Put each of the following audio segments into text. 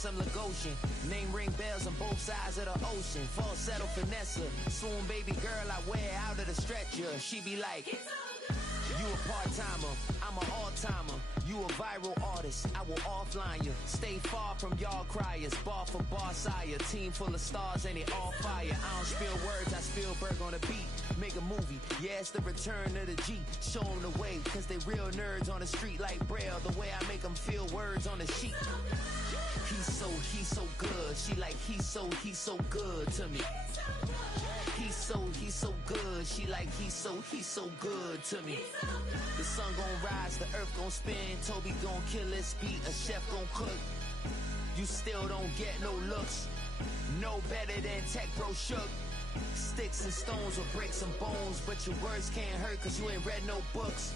Paris, I'm Lagosian. Name ring bells on both sides of the ocean. Falsetto finesse, swoon baby girl I wear out of the stretcher. She be like, you a part-timer, I'm an all-timer. You a viral artist, I will offline you. Stay far from y'all criers, bar for bar sire. Team full of stars and it all fire. I don't spill words, I spill Berg on the beat. Make a movie, yeah, it's the return of the G. Show them the way, cause they real nerds on the street like Braille. The way I make them feel words on the sheet. He's so good. She like, he's so good to me. He's so good. She like, he's so good to me. The sun gon' rise, the earth gon' spin. Toby gon' kill this beat, a chef gon' cook. You still don't get no looks. No better than Tech Bro Shook. Sticks and stones will break some bones, but your words can't hurt cause you ain't read no books.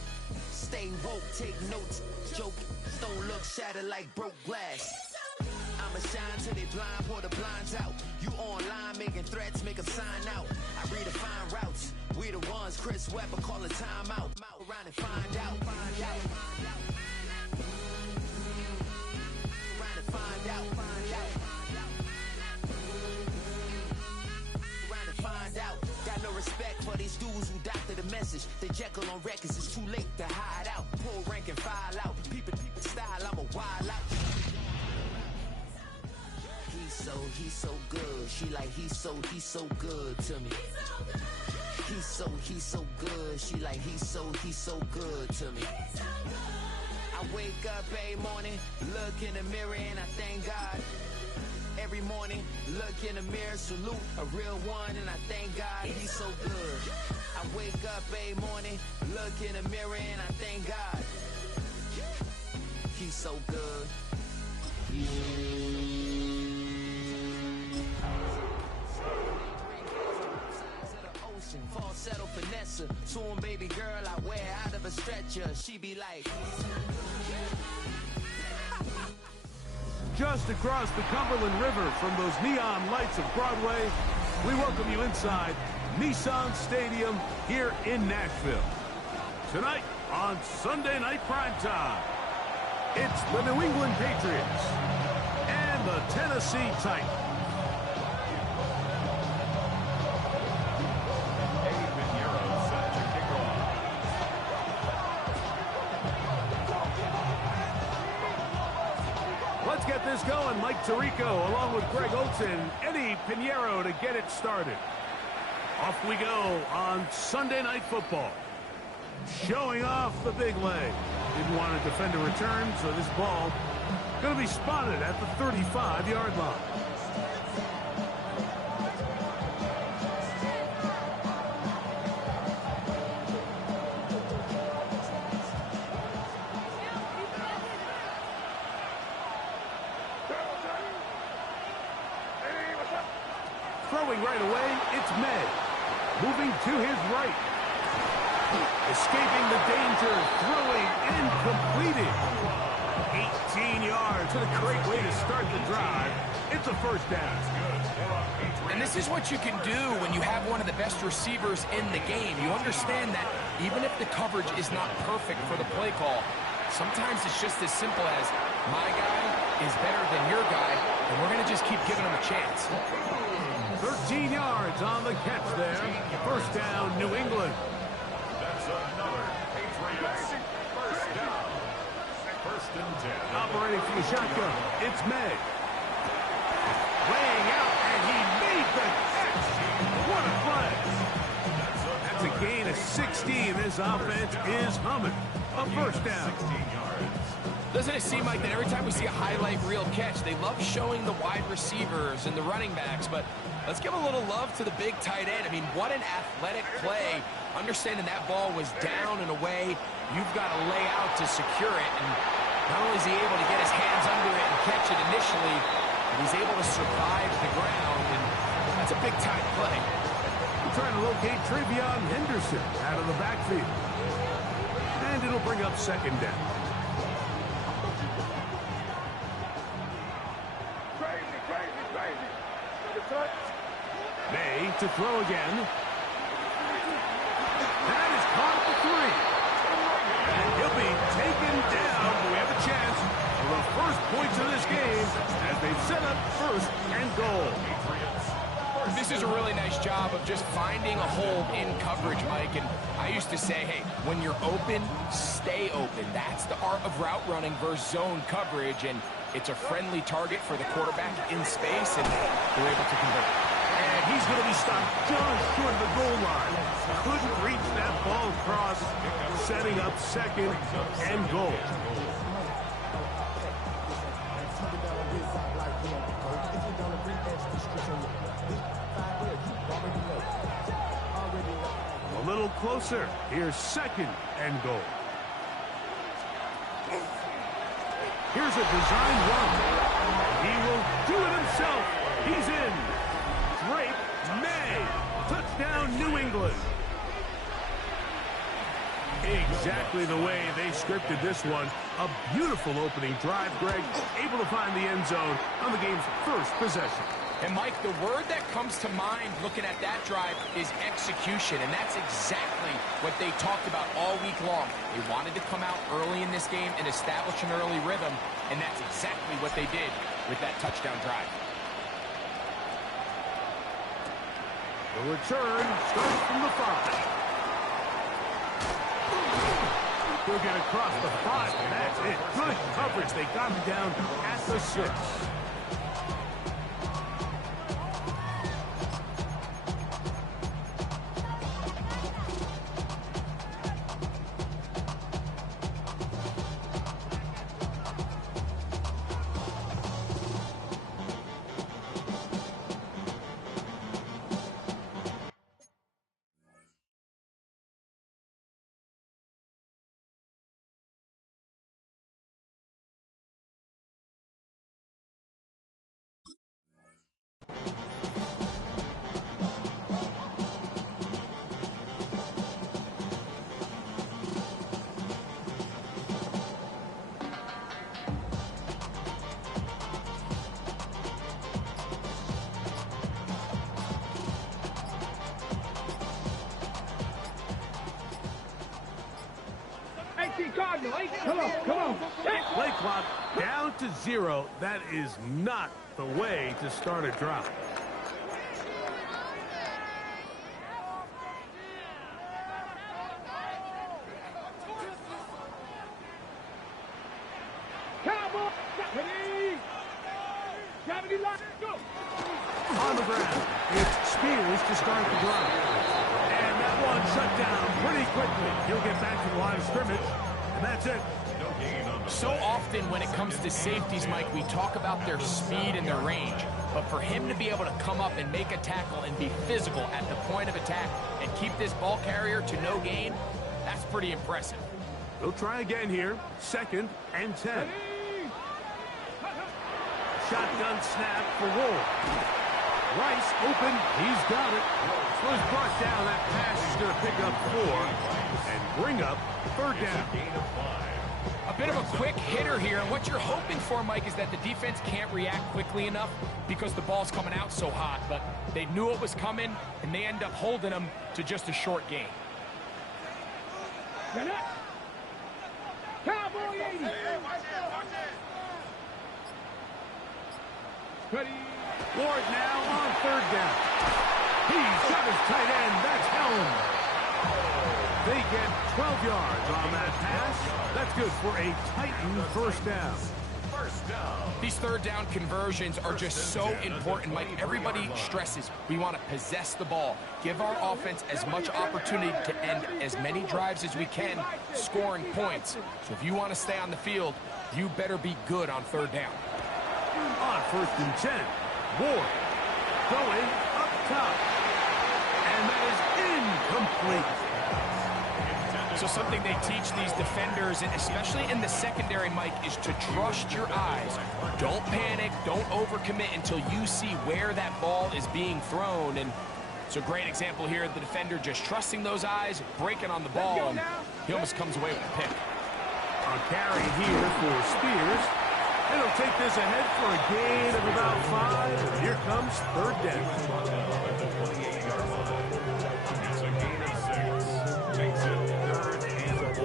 Stay woke, take notes, joke. Don't look shattered like broke glass. I'ma shine till they blind, pour the blinds out. You online making threats, make them sign out. I redefine routes. We the ones Chris Webber call a timeout. Around and find out. Around and find out. Around and find out. Got no respect for these dudes who doctor the message. They Jekyll on records, it's too late to hide out. Pull rank and file out. People style, I'm a wild out. He's so good. She like, he's so good to me. He's so good. She like, he's so good to me. I wake up every morning, look in the mirror and I thank God. Every morning, look in the mirror, salute a real one and I thank God he's so good. I wake up every morning, look in the mirror and I thank God. He's so good. Falsetto finesse, swoon baby girl I wear out of a stretcher. She be like, just across the Cumberland River from those neon lights of Broadway, we welcome you inside Nissan Stadium here in Nashville. Tonight on Sunday Night Primetime, it's the New England Patriots and the Tennessee Titans. Let's get this going. Mike Tirico along with Greg Olson, Eddie Pinheiro to get it started. Off we go on Sunday Night Football. Showing off the big leg. Didn't want to defend a return, so this ball going to be spotted at the 35-yard line. Throwing right away, it's May. Moving to his right. Escaping the danger, throwing and completing. 18 yards. What a great way to start the drive. It's a first down. And this is what you can do when you have one of the best receivers in the game. You understand that even if the coverage is not perfect for the play call, sometimes it's just as simple as my guy is better than your guy, and we're going to just keep giving him a chance. 13 yards on the catch there. First down, New England. That's another Patriots first down. First and 10. Operating from the shotgun, it's May. Laying out, and he made the catch. What a play. That's a gain of 16. This offense is humming. A first down. 16 yards. Doesn't it seem like that every time we see a highlight reel catch, they love showing the wide receivers and the running backs, but let's give a little love to the big tight end. I mean, what an athletic play. Understanding that ball was down and away, you've got to lay out to secure it, and not only is he able to get his hands under it and catch it initially, but he's able to survive the ground, and that's a big-time play. We're trying to locate Travion Henderson out of the backfield, and it'll bring up second down. May to throw again. That is caught for 3. And he'll be taken down. We have a chance for the first points of this game as they set up first and goal. This is a really nice job of just finding a hole in coverage, Mike. And I used to say, hey, when you're open, stay open. That's the art of route running versus zone coverage. And it's a friendly target for the quarterback in space, and they're able to convert. And he's going to be stopped just short of the goal line. Couldn't reach that ball across, setting up second and goal. A little closer. Here's second and goal. Here's a design run. He will do it himself. He's in. Drake May. Touchdown, New England. Exactly the way they scripted this one. A beautiful opening drive, Greg. Able to find the end zone on the game's first possession. And, Mike, the word that comes to mind looking at that drive is execution, and that's exactly what they talked about all week long. They wanted to come out early in this game and establish an early rhythm, and that's exactly what they did with that touchdown drive. The return starts from the 5. They'll get across the 5, and that's it. Good coverage. They got him down at the 6. Come on. Play clock down to 0. That is not the way to start a drive. On the ground, it's Spears to start the drive. And that one shut down pretty quickly. He'll get back to the line of scrimmage, and that's it. So often when it comes to safeties, Mike, we talk about their speed and their range. But for him to be able to come up and make a tackle and be physical at the point of attack and keep this ball carrier to no gain, that's pretty impressive. They'll try again here. Second and 10. Shotgun snap for Ward. Rice open. He's got it. So he's brought down. That pass is going to pick up 4 and bring up third down. A bit of a quick hitter here, and what you're hoping for, Mike, is that the defense can't react quickly enough because the ball's coming out so hot, but they knew it was coming, and they end up holding them to just a short gain. Cowboy 80. Ward now on third down. He's got his tight end. That's Helm. They get 12 yards on that pass. That's good for a Titan first down. These third down conversions are just so important, Mike. Everybody stresses we want to possess the ball, give our offense as much opportunity to end as many drives as we can, scoring points. So if you want to stay on the field, you better be good on third down. On first and 10, Ward going up top. And that is incomplete. So something they teach these defenders, and especially in the secondary, Mike, is to trust your eyes. Don't panic, don't overcommit until you see where that ball is being thrown. And it's a great example here of the defender just trusting those eyes, breaking on the ball, and he almost comes away with a pick. A carry here for Spears. And he'll take this ahead for a gain of about 5. And here comes third down. It's a gain of 6. Takes it third and 4.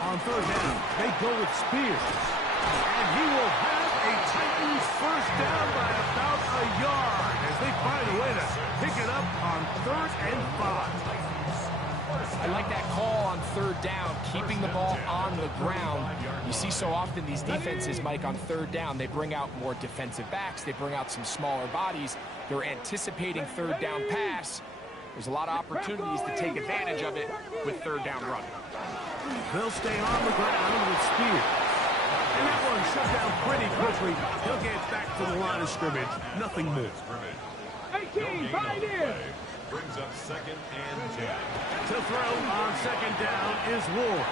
On third down, they go with Spears. And he will have a Titans first down by about a yard as they find a way to pick it up on 3rd and 5. I like that call on third down, keeping the ball on the ground. You see so often these defenses, Mike, on third down, they bring out more defensive backs. They bring out some smaller bodies. They're anticipating third down pass. There's a lot of opportunities to take advantage of it with third down run. They'll stay on the ground with Spears. And that one shut down pretty quickly. He'll get back to the line of scrimmage. Nothing more. 18, 5 in. Brings up 2nd and 10. To throw on 2nd down is Ward.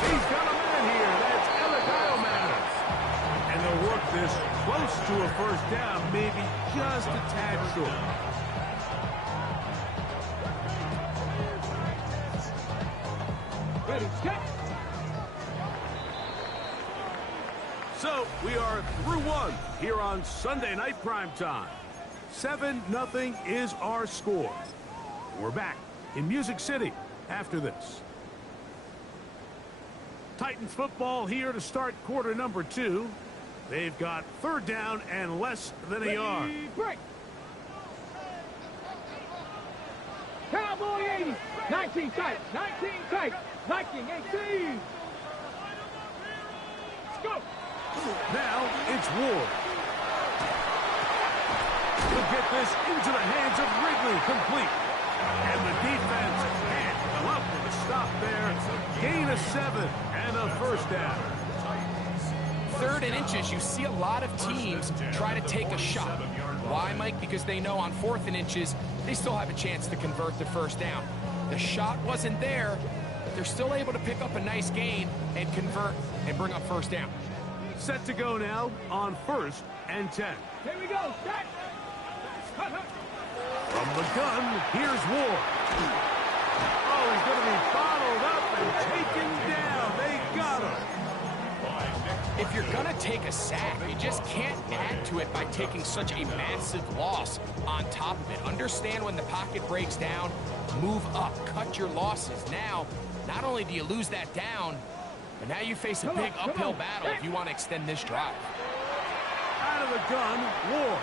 He's got a man here. That's Elikyle Matters. And they'll work this close to a first down, maybe just a tad short. Ready, set. So we are through one here on Sunday Night Primetime. 7-0 is our score. We're back in Music City after this. Titans football here to start quarter number 2. They've got third down and less than a yard. Break. Cowboy 80. 19 tight. 19 tight. Viking 18. Let's go. Now it's Ward. He'll get this into the hands of Wrigley, complete. And the defense can't come up with a stop there. Gain of 7 and a first down. 3rd and inches, you see a lot of teams try to take a shot. Why, Mike? Because they know on 4th and inches, they still have a chance to convert the first down. The shot wasn't there, but they're still able to pick up a nice gain and convert and bring up first down. Set to go now on 1st and 10. Here we go. Set. From the gun, here's Ward. Oh, he's going to be bottled up and taken down. They got him. If you're going to take a sack, you just can't add to it by taking such a massive loss on top of it. Understand when the pocket breaks down, move up, cut your losses. Now, not only do you lose that down, but now you face a big uphill battle if you want to extend this drive. Out of the gun, Ward.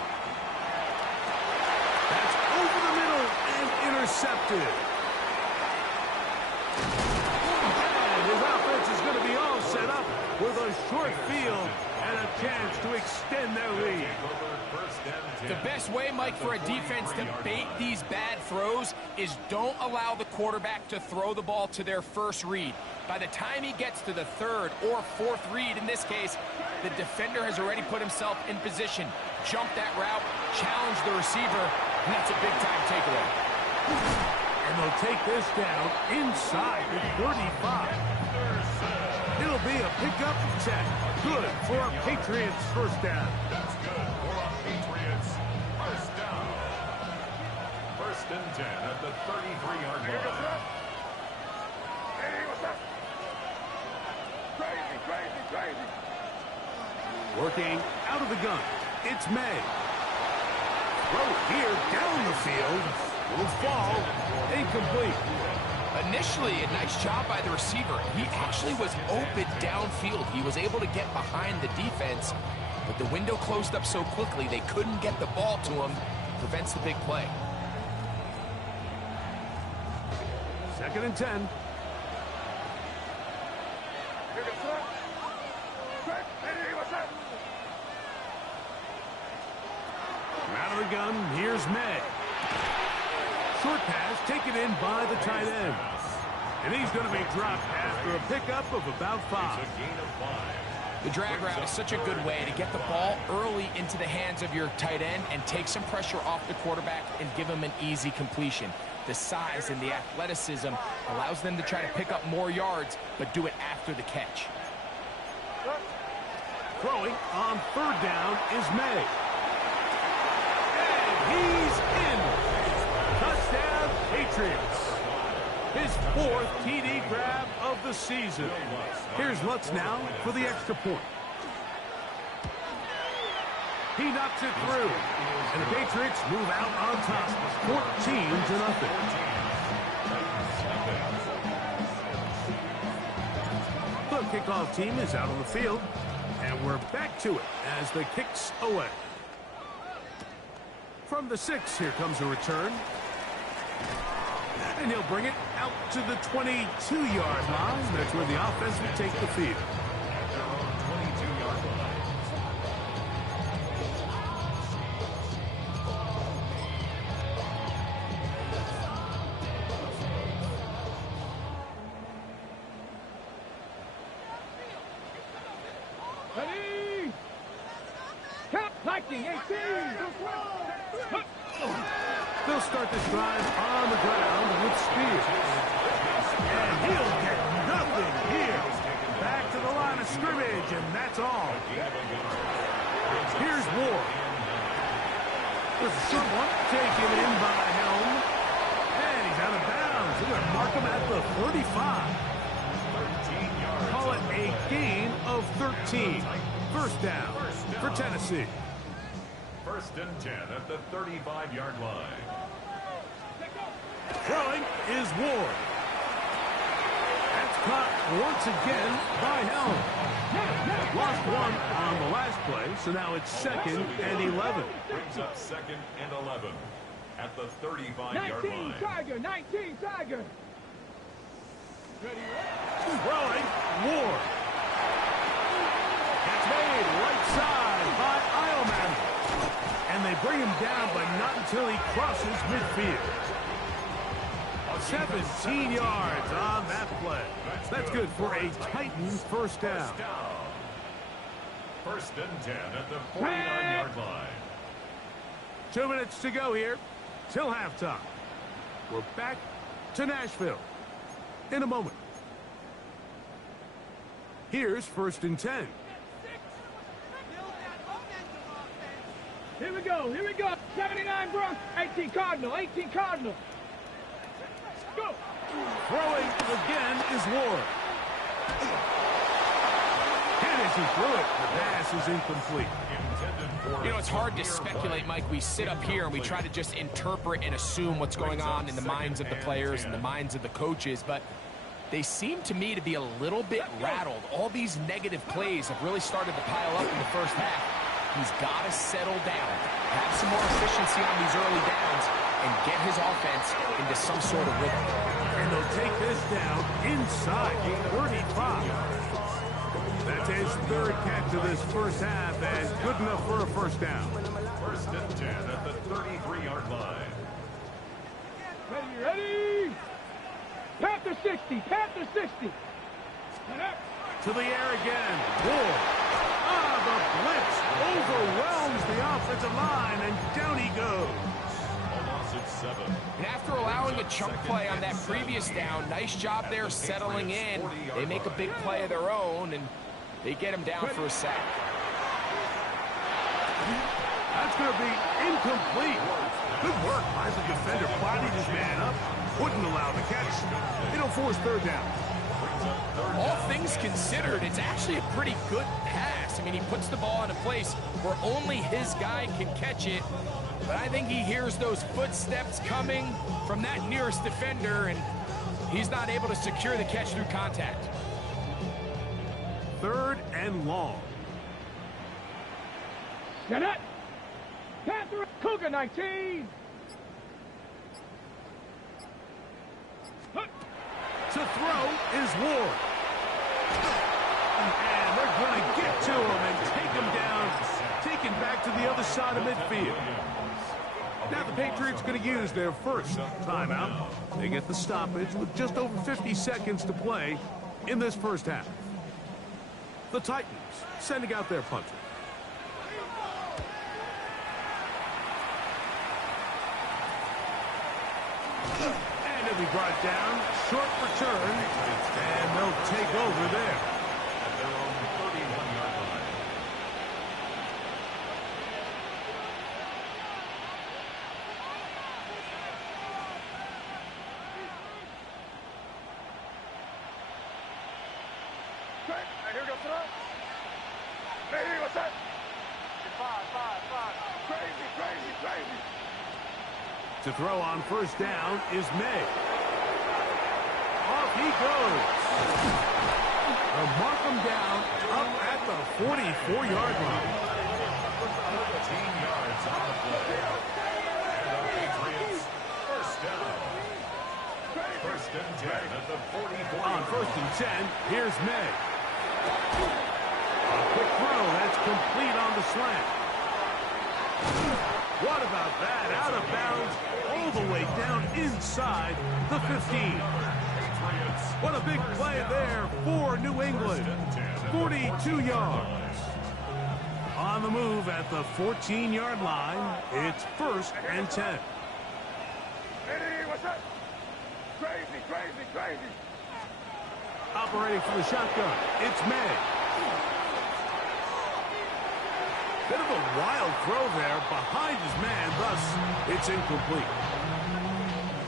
That's over the middle and intercepted. And his offense is going to be all set up with a short field and a chance to extend their lead. The best way, Mike, for a defense to bait these bad throws is don't allow the quarterback to throw the ball to their first read. By the time he gets to the 3rd or 4th read, in this case, the defender has already put himself in position. Jump that route, challenge the receiver, and that's a big-time takeaway. And they'll take this down inside the 35. It'll be a pickup 10. Good for a Patriots first down. That's good for a Patriots first down. 1st and 10 at the 33-yard line. Crazy. Working out of the gun, it's May. Throw here down the field. Will fall. Incomplete. Initially, a nice job by the receiver. He actually was open downfield. He was able to get behind the defense, but the window closed up so quickly they couldn't get the ball to him. Prevents the big play. 2nd and 10. Out of the gun, here's May. Short pass taken in by the tight end. And he's going to be dropped after a pickup of about 5. It's a gain of 5. The drag route is such a good way to get the ball early into the hands of your tight end and take some pressure off the quarterback and give him an easy completion. The size and the athleticism allows them to try to pick up more yards, but do it after the catch. Throwing on 3rd down is May. And he's in. Touchdown, Patriots. His 4th TD grab of the season. Here's Lutz now for the extra point. He knocks it through. And the Patriots move out on top, 14-0. kickoff team is out on the field. And we're back to it as the kick's away. From the 6, here comes a return. And he'll bring it out to the 22-yard line. That's where the offense will take the field. At their own 22-yard line. Ready? Count. Viking 18. They'll start this drive on the ground with Spears. And he'll get nothing here. Back to the line of scrimmage, and that's all. Here's Ward. There's someone taken in by Helm. And he's out of bounds. They're going to mark him at the 35. 13 yards. Call it a gain of 13. First down for Tennessee. First and 10 at the 35-yard line. Throwing is Ward. That's caught once again by Helm. Lost one on the last play, so now it's 2nd and 11. Brings up 2nd and 11 at the 35-yard 19 line. Tiger. 19 Tiger. Throwing, Ward. It's made right side by Eilman. And they bring him down, but not until he crosses midfield. 17 yards on that play. That's good for a Titans first down. First and 10 at the 49-yard line. 2 minutes to go here till halftime. We're back to Nashville in a moment. Here's first and 10. Here we go. Here we go. 79 Bronx. 18 Cardinal. 18 Cardinal. Go. Throwing again is Ward. And as he threw it, the pass is incomplete. You know, it's hard to speculate, Mike. We sit up here and we try to just interpret and assume what's going on in the minds of the players and the minds of the coaches, but they seem to me to be a little bit rattled. All these negative plays have really started to pile up in the first half. He's got to settle down, have some more efficiency on these early downs, and get his offense into some sort of rhythm. And they'll take this down inside the 35. That's his 3rd catch of this first half, and good enough for a first down. First and 10 at the 33-yard line. Ready. Panther 60. Panther 60. To the air again. Ward. The blitz overwhelms the offensive line, and down he goes. A loss of 7. And after allowing a chunk play on that previous down, nice job there settling in. They make a big play of their own, and they get him down for a sack. That's going to be incomplete. Good work by the defender. Bodied his man up. Wouldn't allow the catch. It'll force 3rd down. All things considered, it's actually a pretty good pass. I mean, he puts the ball in a place where only his guy can catch it. But I think he hears those footsteps coming from that nearest defender, and he's not able to secure the catch through contact. 3rd and long. Get it. Panther Cougar 19. To throw is Ward. And they're going to get to him and take him down, taken back to the other side of midfield. Now the Patriots going to use their first timeout. They get the stoppage with just over 50 seconds to play in this first half. The Titans sending out their punter. And it'll be brought down. Short return. And they'll take over there. At their own 31-yard line. Here we go, throw. Hey, what's that? 5. Crazy. To throw on first down is May. Off he goes. Remarkable 44-yard line. 15 yards on the play. And the Patriots, first down. First and 10 at the 44. On first and 10, here's May. A quick throw, that's complete on the slant. What about that? Out of bounds, all the way down inside the 15. What a big play there for New England. 42 yards. On the move at the 14-yard line, it's first and 10. Hey, what's up? Crazy, crazy, crazy. Operating from the shotgun, it's May. Bit of a wild throw there behind his man, thus it's incomplete.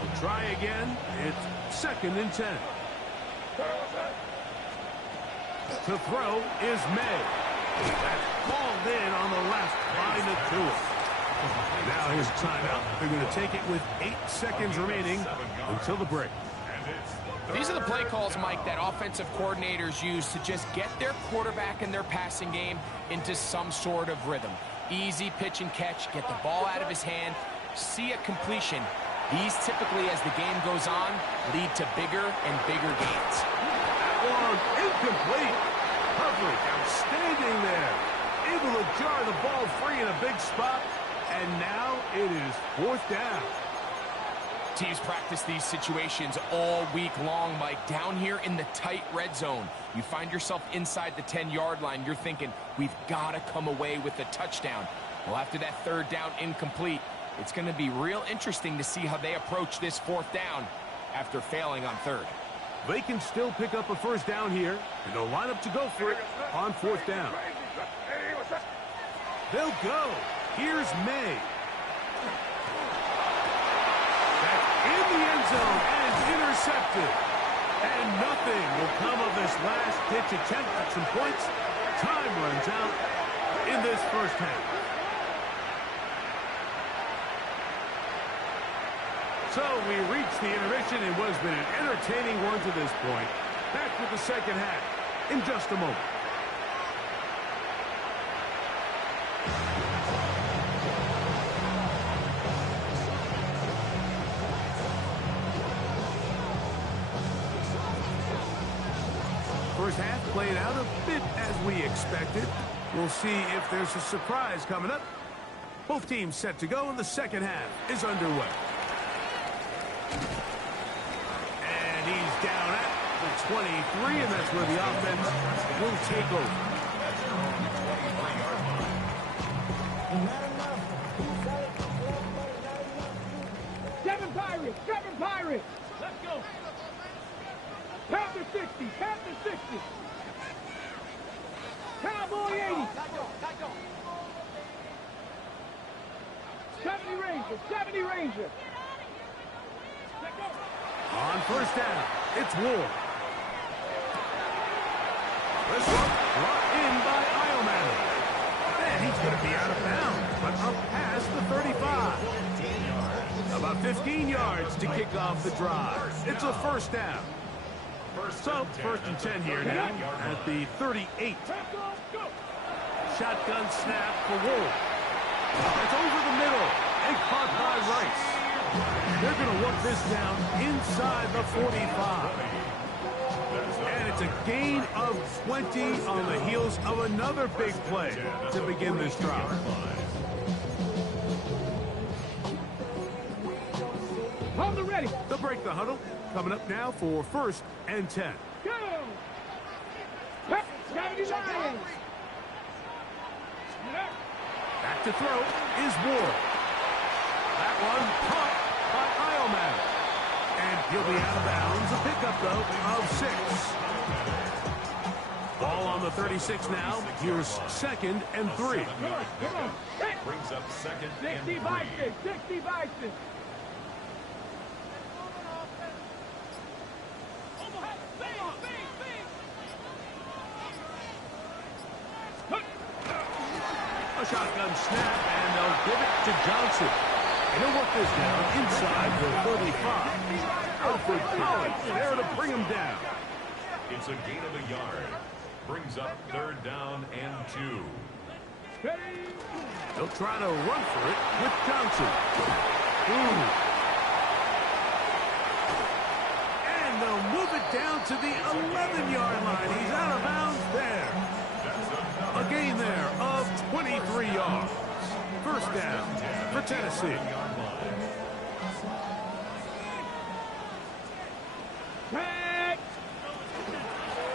We'll try again. It's second and 10. To throw is May. That's called in on the left by Nakua. Now here's a timeout. They're going to take it with 8 seconds remaining until the break. These are the play calls, Mike, that offensive coordinators use to just get their quarterback and their passing game into some sort of rhythm. Easy pitch and catch, get the ball out of his hand, see a completion. These typically, as the game goes on, lead to bigger and bigger gains. One incomplete. Coverage outstanding there. Able to jar the ball free in a big spot. And now it is fourth down. Teams practice these situations all week long, Mike. Down here in the tight red zone, you find yourself inside the 10-yard line. You're thinking, we've got to come away with a touchdown. Well, after that third down incomplete, it's going to be real interesting to see how they approach this fourth down after failing on third. They can still pick up a first down here, and they'll line up to go for it on fourth down. They'll go. Here's May. That's in the end zone and intercepted. And nothing will come of this last-ditch attempt at some points. Time runs out in this first half. So we reached the intermission in what has been an entertaining one to this point. Back with the second half in just a moment. First half played out a bit as we expected. We'll see if there's a surprise coming up. Both teams set to go, and the second half is underway. And he's down at the 23, and that's where the offense will take over. Seven Pirates! Let's go! Panther 60, Panther 60! Cowboy 80! 70 Ranger! On first down, it's Ward. This one brought in by Ioman. And he's going to be out of bounds, but up past the 35. About 15 yards to kick off the drive. It's a first down. So, first and 10 here now at the 38. Shotgun snap for Wolf. It's over the middle and caught by Rice. They're going to work this down inside the 45. And it's a gain of 20 on the heels of another big play to begin this drive. Hold it ready. They'll break the huddle. Coming up now for first and 10. Go! 79! Back to throw is Ward. That one caught by Ioman. And he'll be out of bounds. A pickup, though, of 6. Ball on the 36 now. Here's second and 3. Come on. Brings up second and 60 3. by 6. 60 by 6. A shotgun snap, and they'll give it to Johnson. And he'll work this down inside the 35. Alfred Collins there to bring him down. It's a gain of a yard. Brings up 3rd down and 2. They'll try to run for it with Johnson. Ooh. And they'll move it down to the 11-yard line. He's out of bounds there. A gain there of 23 yards. First down for Tennessee.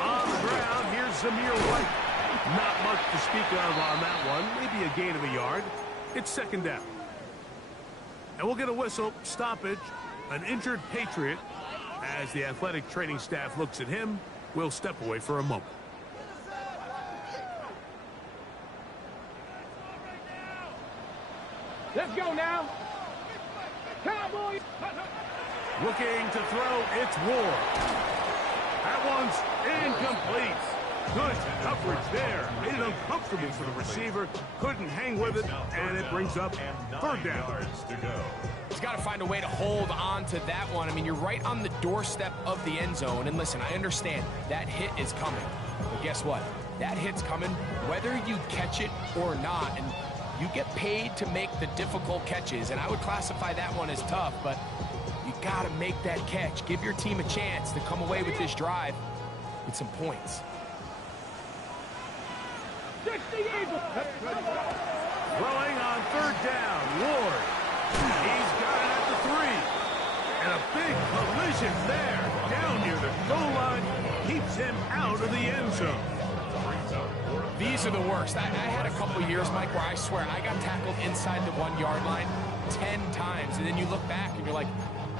On the ground, here's Zamir White. Not much to speak of on that one. Maybe a gain of a yard. It's 2nd down. And we'll get a whistle, stoppage, an injured Patriot. As the athletic training staff looks at him, we'll step away for a moment. Let's go now. Cowboys. Looking to throw, it's Ward. That one's incomplete. Good coverage there. Made it uncomfortable for the receiver. Couldn't hang with it, and it brings up 3rd down. He's got to find a way to hold on to that one. I mean, you're right on the doorstep of the end zone. And listen, I understand that hit is coming. But guess what? That hit's coming whether you catch it or not. And you get paid to make the difficult catches. And I would classify that one as tough, but you got to make that catch. Give your team a chance to come away with this drive with some points. Throwing on 3rd down, Ward. He's got it at the 3. And a big collision there. Down near the goal line. Keeps him out of the end zone. These are the worst. I had a couple years, Mike, where I swear I got tackled inside the 1-yard line 10 times. And then you look back and you're like,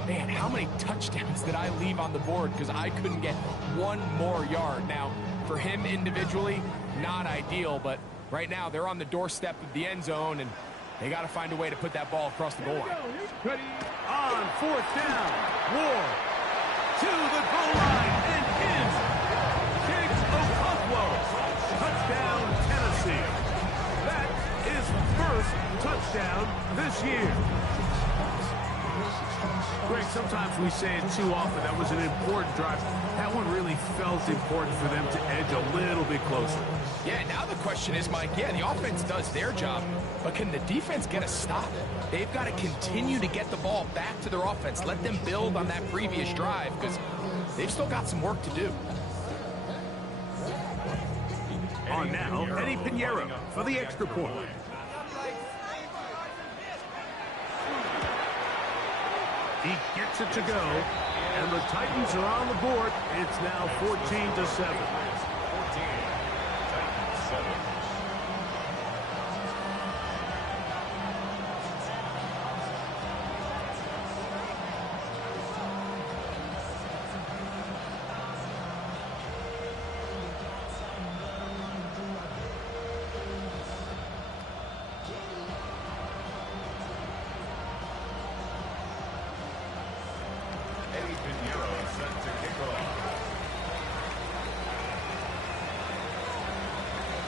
man, how many touchdowns did I leave on the board because I couldn't get one more yard? Now, for him individually, not ideal, but right now they're on the doorstep of the end zone, and they got to find a way to put that ball across the goal line. On 4th down, Ward to the goal line and in. Diggs Okonkwo. Touchdown, Tennessee. That is 1st touchdown this year. Greg, sometimes we say it too often. That was an important drive. That one really felt important for them to edge a little bit closer. Yeah, now the question is, Mike, yeah, the offense does their job, but can the defense get a stop? They've got to continue to get the ball back to their offense. Let them build on that previous drive because they've still got some work to do. On now, Eddie Pinheiro for the extra point. He gets it to go, and the Titans are on the board. It's now 14-7. 14, Titans 7.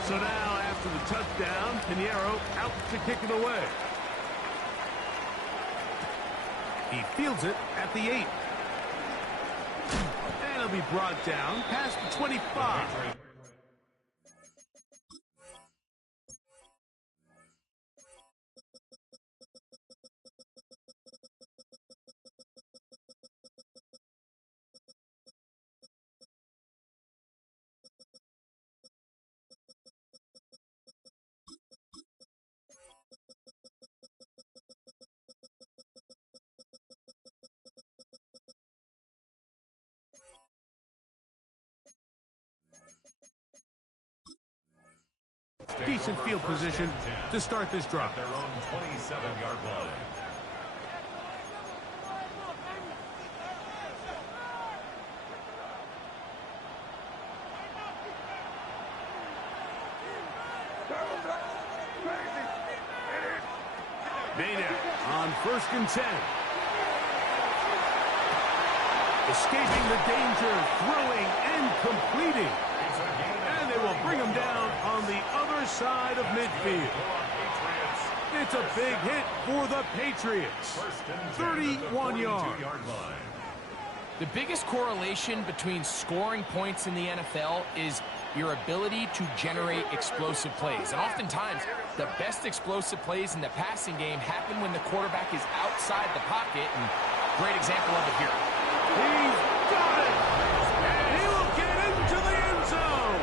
So now, after the touchdown, Pinheiro out to kick it away. He fields it at the 8. And it'll be brought down past the 25. Decent field position to start this drive. Their own 27-yard line. Maynard on 1st and 10. Escaping the danger, throwing and completing. And they will bring him down on the other side of midfield. It's a big hit for the Patriots. 31 yards. The biggest correlation between scoring points in the NFL is your ability to generate explosive plays. And oftentimes, the best explosive plays in the passing game happen when the quarterback is outside the pocket, and great example of it here. He's got it! And he will get into the end zone!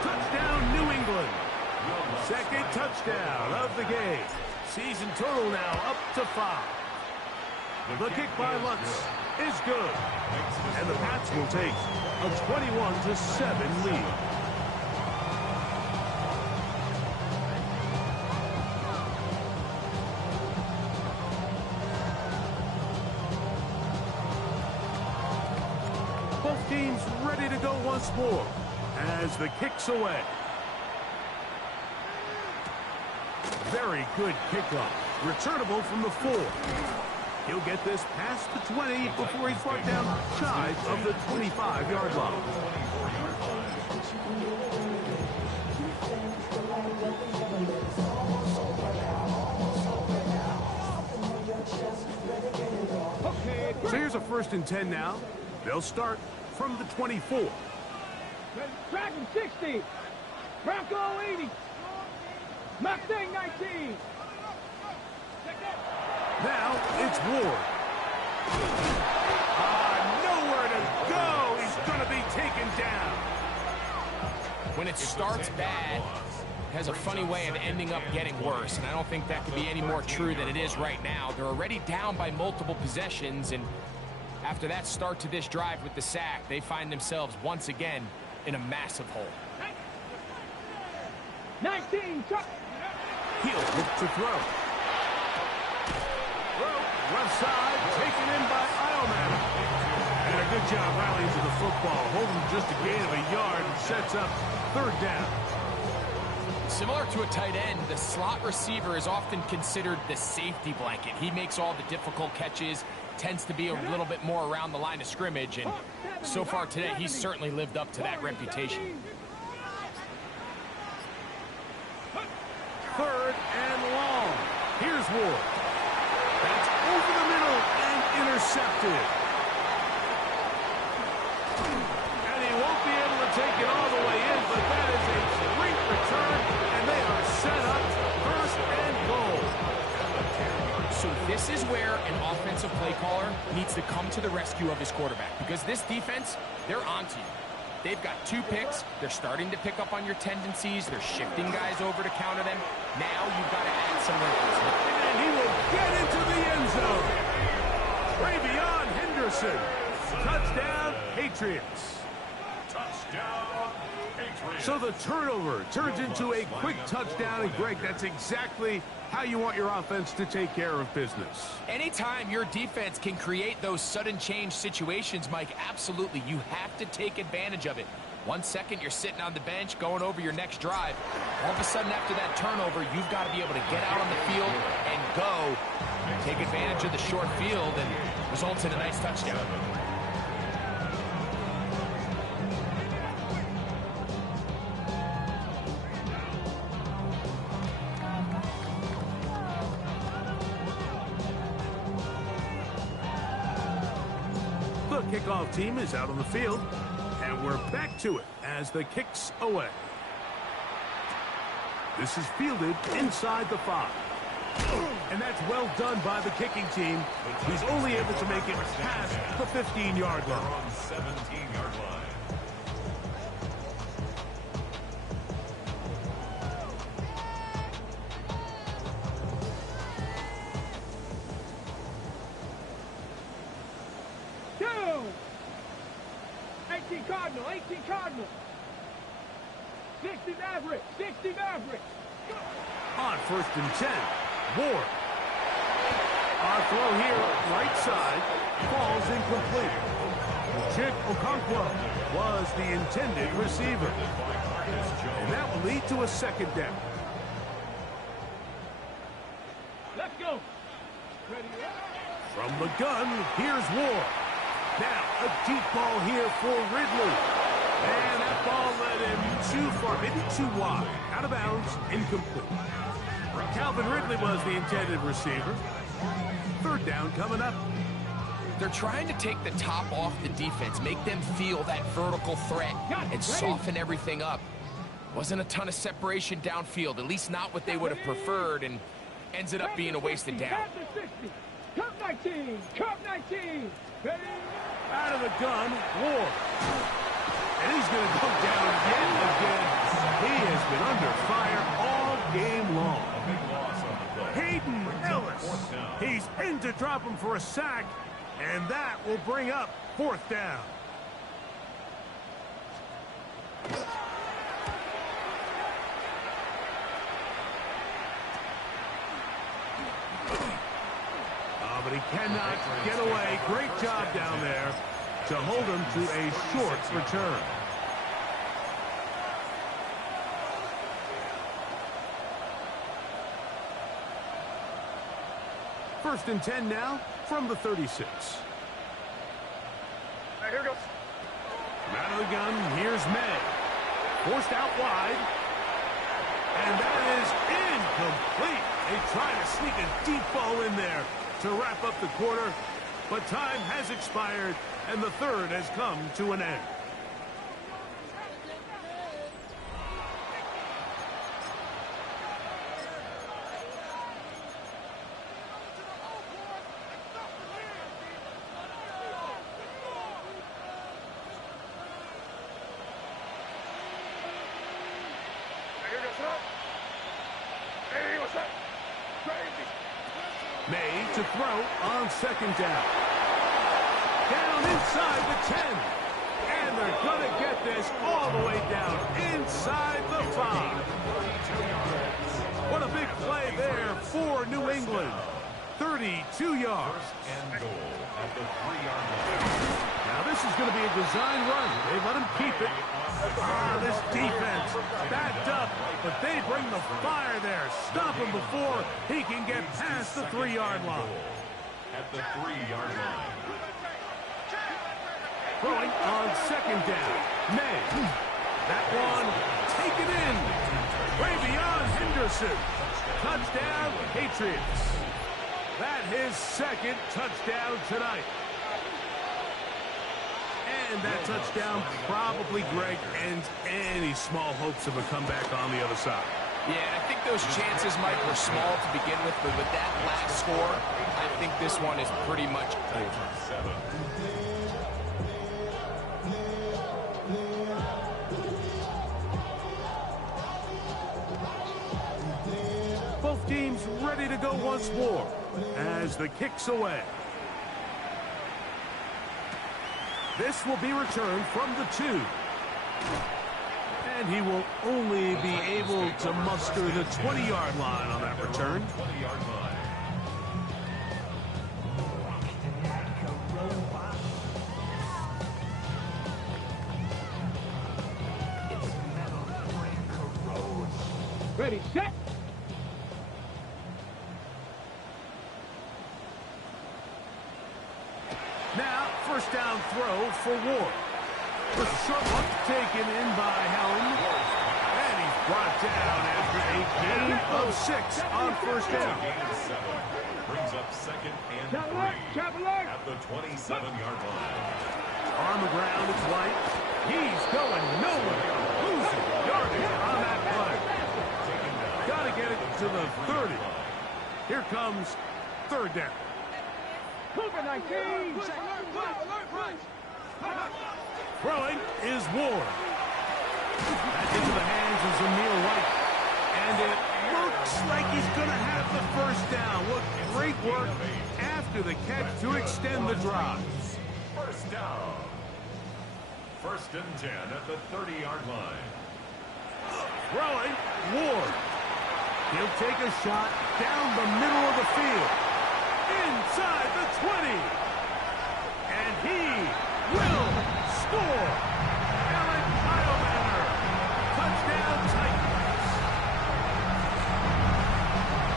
Touchdown, New England. Second touchdown of the game. Season total now up to 5. The kick by Lutz is good. And the Pats will take a 21-7 lead. Both teams ready to go once more as the kick's away. Very good kickoff. Returnable from the 4. He'll get this past the 20 before he's brought down shy of the 25-yard line. So here's a 1st and 10 now. They'll start from the 24. Dragon 60. Bronco 80. Mustang 19. Now it's Ward. Nowhere to go. He's going to be taken down. When it starts bad, it has a funny way of ending up getting worse, and I don't think that could be any more true than it is right now. They're already down by multiple possessions, and after that start to this drive with the sack, they find themselves once again in a massive hole. 19. He'll look to throw. Left side, taken in by Eilman. And a good job rallying to the football. Holding just a gain of a yard and sets up 3rd down. Similar to a tight end, the slot receiver is often considered the safety blanket. He makes all the difficult catches, tends to be a little bit more around the line of scrimmage, and so far today, he's certainly lived up to that reputation. 3rd and long. Here's Ward. That's over the middle and intercepted. And he won't be able to take it all the way in, but that is a great return, and they are set up 1st and goal. So this is where an offensive play caller needs to come to the rescue of his quarterback, because this defense, they're onto you. They've got 2 picks. They're starting to pick up on your tendencies. They're shifting guys over to counter them. Now you've got to add some wrinkles. And he will get into the end zone. Ravion Henderson. Touchdown, Patriots. Touchdown, Patriots. So the turnover turns into a quick touchdown. And, Greg, that's exactly how you want your offense to take care of business. Anytime your defense can create those sudden change situations, Mike, absolutely, you have to take advantage of it. 1 second, you're sitting on the bench, going over your next drive. All of a sudden, after that turnover, you've got to be able to get out on the field and go. Take advantage of the short field and results in a nice touchdown. The kickoff team is out on the field, and we're back to it as the kick's away. This is fielded inside the 5. And that's well done by the kicking team. He's only able to make it past the 15-yard line. On 17-yard line. Two. 18 Cardinal. 18 Cardinal. 60 Maverick. 60 Maverick. On 1st and 10, Ward. Our throw here, right side, falls incomplete. Chip Okonkwo was the intended receiver. And that will lead to a 2nd down. Let's go. Ready up. From the gun, here's Ward. Now, a deep ball here for Ridley. And that ball led him too far, maybe too wide. Out of bounds, incomplete. Calvin Ridley was the intended receiver. 3rd down coming up. They're trying to take the top off the defense, make them feel that vertical threat, and soften everything up. Wasn't a ton of separation downfield, at least not what they would have preferred, and ends it up being a wasted down. Cup 19, Cup 19. Ready? Out of the gun, Ward. And he's going to go down yet again. He has been under fire all game long. A big loss on the play. Hayden Ellis. He's in to drop him for a sack, and that will bring up 4th down. But he cannot get away. Great job down there to hold him to a short return. First and 10 now from the 36. Here goes. Out of the gun, here's May. Forced out wide. And that is incomplete. They try to sneak a deep ball in there to wrap up the quarter, but time has expired, and the third has come to an end. May to throw on 2nd down. Down inside the 10. And they're going to get this all the way down inside the 5. What a big play there for New England. 32 yards. First and goal at the 3-yard line. Now this is going to be a design run. They let him keep it. This defense backed up, but they bring the fire there. Stop him before he can get past the 3-yard line. At the 3-yard line. Throwing on 2nd down. May. That one taken in. Way beyond Henderson. Touchdown, Patriots. That his 2nd touchdown tonight. And that touchdown probably, Greg, ends any small hopes of a comeback on the other side. Yeah, I think those chances, Mike, were small to begin with, but with that last score, I think this one is pretty much over. 7. Both teams ready to go once more as the kick's away. This will be returned from the 2. And he will only be able to muster the 20-yard line on that return. 20-yard line. Ready, set. Now, first down throw for Ward. The short one taken in by Helm. And he's brought down after a gain of 6 on first down. Gain of 7. Brings up 2nd and 3. At the 27-yard line. On the ground, it's White. He's going nowhere. Losing yardage on that play. Got to get it to the 30. Here comes 3rd down. Cougar 19. Throwing is Ward. Back into the hands of Zamir White. And it looks like he's going to have the first down. What great work after the catch to extend the drive. First down. 1st and 10 at the 30-yard line. Throwing, Ward. He'll take a shot down the middle of the field. Inside the 20. And he will score. Alec Heilmanner. Touchdown Titans.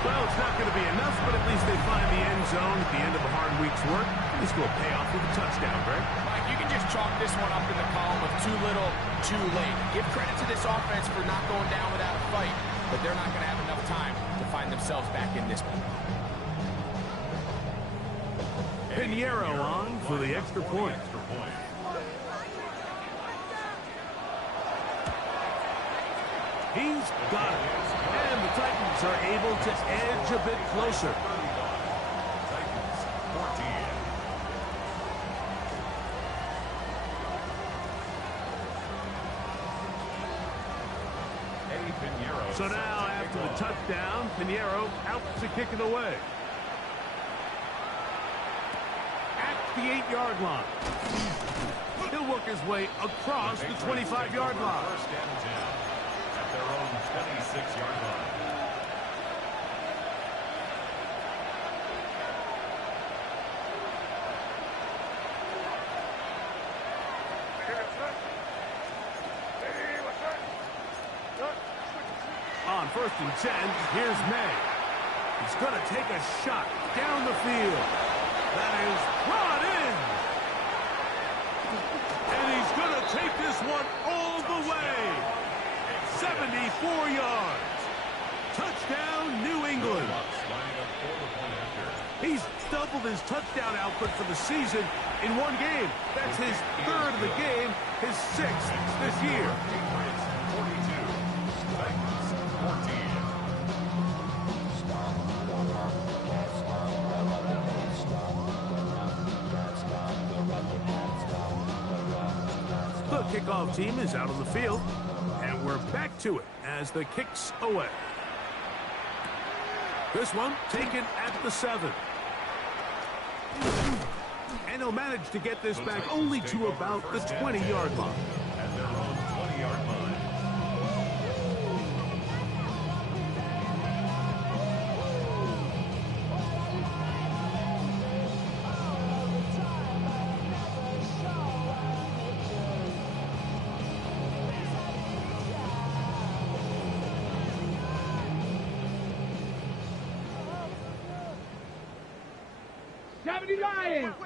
Well, it's not going to be enough, but at least they find the end zone at the end of a hard week's work. This will pay off with a touchdown, Greg. Mike, you can just chalk this one up in the column of too little, too late. Give credit to this offense for not going down without a fight, but they're not going to have enough time to find themselves back in this one. Pinheiro on for the extra point. He's got it. And the Titans are able to edge a bit closer. Titans 14. Eddie Pinheiro. So now after the touchdown, Pinheiro out to kick it away. At the 8-yard line. He'll work his way across the 25-yard line. First and 10 at their own 26-yard line. On first and 10, here's May. He's going to take a shot down the field. That is brought in. And he's going to take this one all the way. 74 yards. Touchdown, New England. He's doubled his touchdown output for the season in one game. That's his third of the game, his sixth this year. 42. Titans 14. The kickoff team is out on the field, and we're back to it as the kick's away. This one taken at the 7. And he'll manage to get this back only to about the 20-yard line. At their own 20-yard line.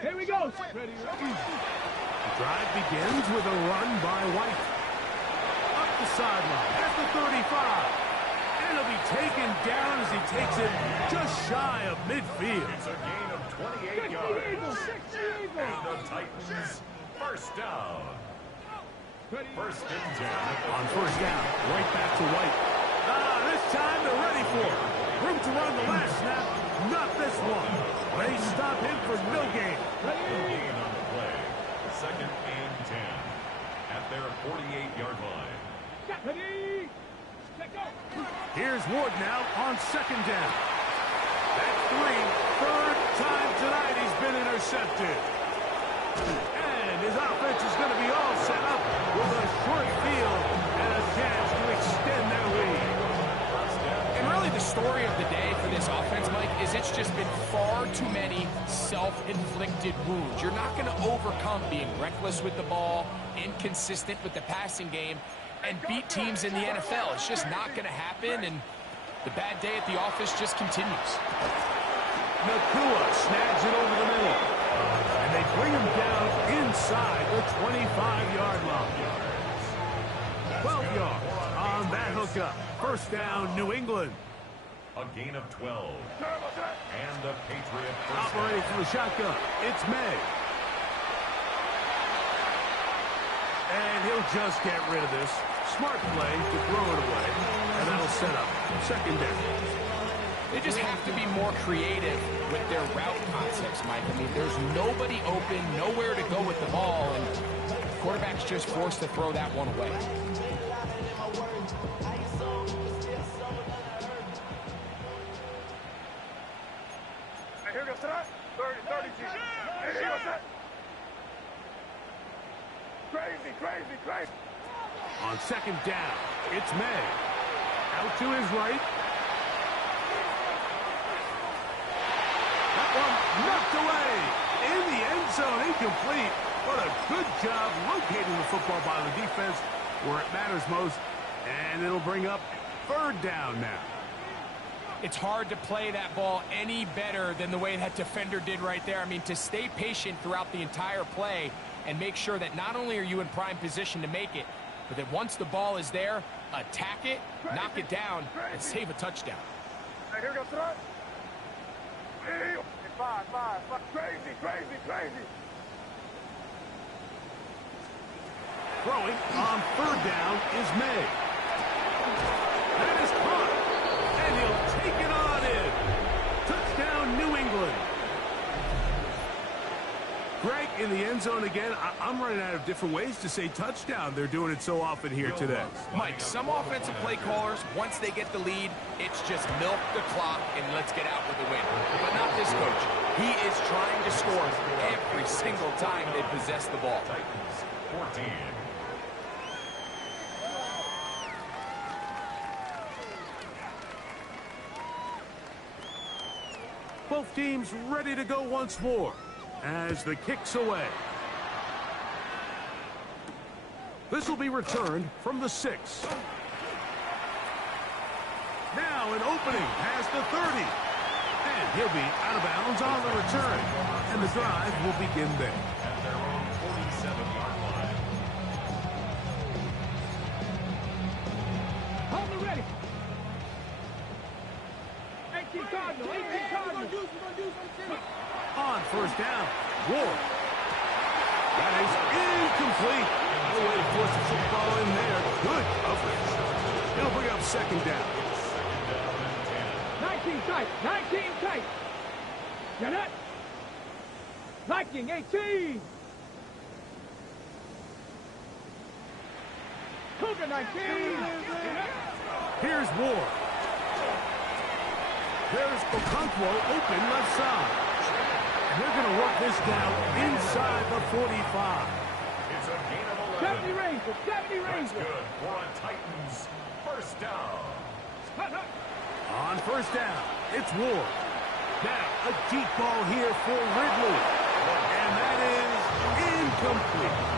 Here we go. The drive begins with a run by White. Up the sideline at the 35. And he'll be taken down as he takes it just shy of midfield. It's a gain of 28 yards. And the Titans first down. First and 10. On first down, right back to White. This time they're ready for it. Room to run the last snap. Not this one. They stop him for no gain. Gain on the play. Second and 10 at their 48-yard line. Here's Ward now on second down. That's 3. Third time tonight he's been intercepted. And his offense is going to be all set up with a short field and a chance to extend their lead. And really the story of the day for this offense, Mike, is it's just been far too many self-inflicted wounds. You're not going to overcome being reckless with the ball, inconsistent with the passing game, and beat teams in the NFL. It's just not going to happen, and the bad day at the office just continues. Nakua snags it over the middle. And they bring him down inside the 25-yard line. 12 yards on that hookup. First down, New England. A gain of 12. And the Patriot first Operating down. from the shotgun, it's May. And he'll just get rid of this. Smart play to throw it away. And that'll set up second down. They just have to be more creative with their route concepts, Mike. I mean, there's nobody open, nowhere to go with the ball, and the quarterback's just forced to throw that one away. Here goes that. 30. Here goes that. Crazy. On second down, it's May. Out to his right. That one knocked away. In the end zone, incomplete. What a good job locating the football by the defense where it matters most. And it'll bring up third down now. It's hard to play that ball any better than the way that defender did right there. I mean, to stay patient throughout the entire play and make sure that not only are you in prime position to make it, but that once the ball is there, attack it, knock it down, and save a touchdown. Here goes that. Crazy, crazy, crazy. Throwing on third down is May. That is caught. And he'll take it on in. Touchdown, New England. Greg, in the end zone again. I'm running out of different ways to say touchdown. They're doing it so often here today. Mike, some offensive play callers, once they get the lead, it's just milk the clock and let's get out with a win. But not this coach. He is trying to score every single time they possess the ball. Titans 14. Both teams ready to go once more as the kick's away. This will be returned from the 6. Now an opening past the 30. And he'll be out of bounds on the return. And the drive will begin there. At their own 47-yard line. Hold it ready. 18 Cardinal, 18 Cardinal. On first down, Ward. That is incomplete. No way to force the football in there. Good coverage. He'll bring up second down. 19 tight, 19 tight. You're not. Viking, 18. Cougar, 19. Here's Ward. There's Okonkwo open left side. They're going to work this down inside the 45. It's a gain of 11. 70 Rangers, 70 That's Rangers. good for a Titans first down. On first down, it's Ward. Now, a deep ball here for Ridley. And that is incomplete.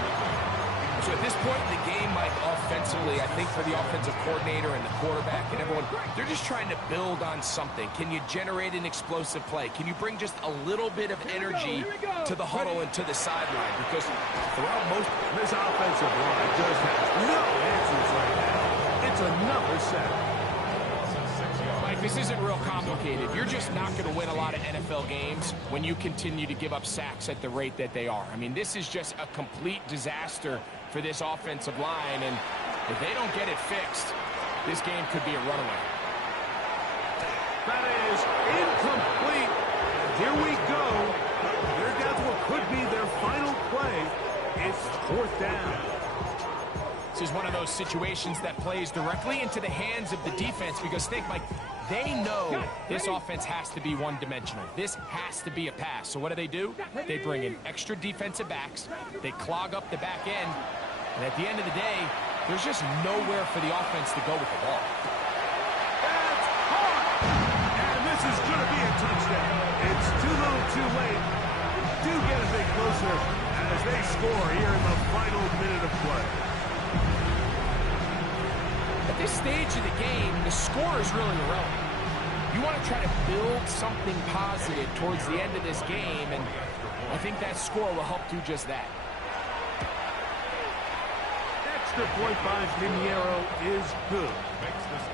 So at this point in the game, Mike, offensively, I think for the offensive coordinator and the quarterback and everyone, they're just trying to build on something. Can you generate an explosive play? Can you bring just a little bit of energy to the huddle and to the sideline? Because throughout most... This offensive line just has no answers right now. It's another sack. Mike, this isn't real complicated. You're just not going to win a lot of NFL games when you continue to give up sacks at the rate that they are. I mean, this is just a complete disaster for this offensive line, and if they don't get it fixed, this game could be a runaway. That is incomplete. Here we go. They're down to what could be their final play. It's fourth down. This is one of those situations that plays directly into the hands of the defense because, think, Mike, they know this offense has to be one-dimensional. This has to be a pass. So what do? They bring in extra defensive backs. They clog up the back end. And at the end of the day, there's just nowhere for the offense to go with the ball. That's hard. And this is going to be a touchdown. It's too little too late. Do get a bit closer as they score here in the final minute of play. At this stage of the game, the score is really irrelevant. You want to try to build something positive towards the end of this game, and I think that score will help do just that. Extra point by Pinheiro is good.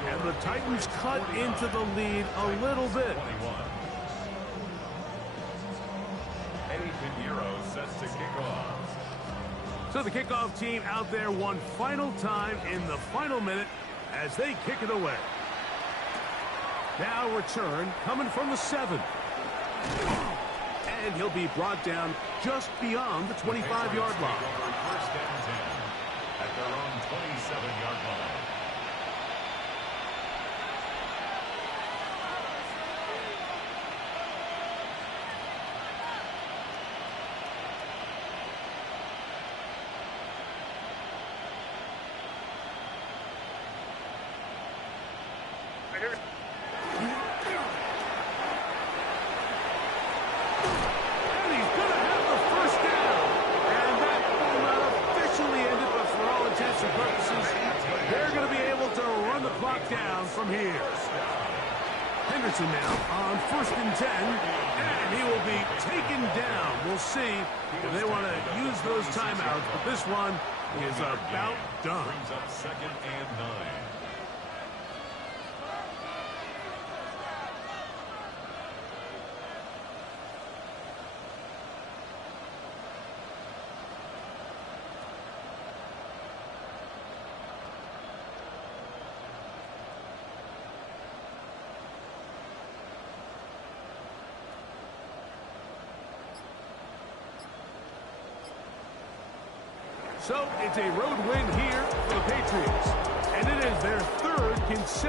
And the Titans cut into the lead a little bit. Eddie Pinheiro sets to kick off. So the kickoff team out there one final time in the final minute as they kick it away. Now return coming from the 7. And he'll be brought down just beyond the 25-yard line. First and 10 at their own 27-yard line. From here. Henderson now on first and 10, and he will be taken down. We'll see if they want to use those timeouts, but this one is about done. Brings up second and 9. So it's a road win here for the Patriots. And it is their third consecutive